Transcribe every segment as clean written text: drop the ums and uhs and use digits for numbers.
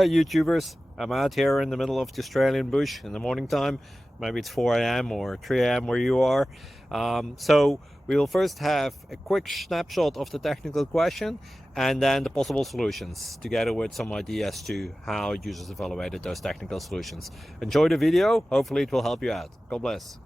Hi YouTubers, I'm out here in the middle of the Australian bush in the morning time. Maybe it's 4 a.m. or 3 a.m. where you are. So we will first have a quick snapshot of the technical question and then the possible solutions, together with some ideas to how users evaluated those technical solutions. Enjoy the video, hopefully it will help you out. God bless.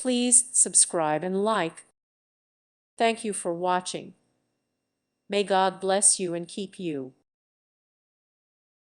Please subscribe and like. Thank you for watching. May God bless you and keep you.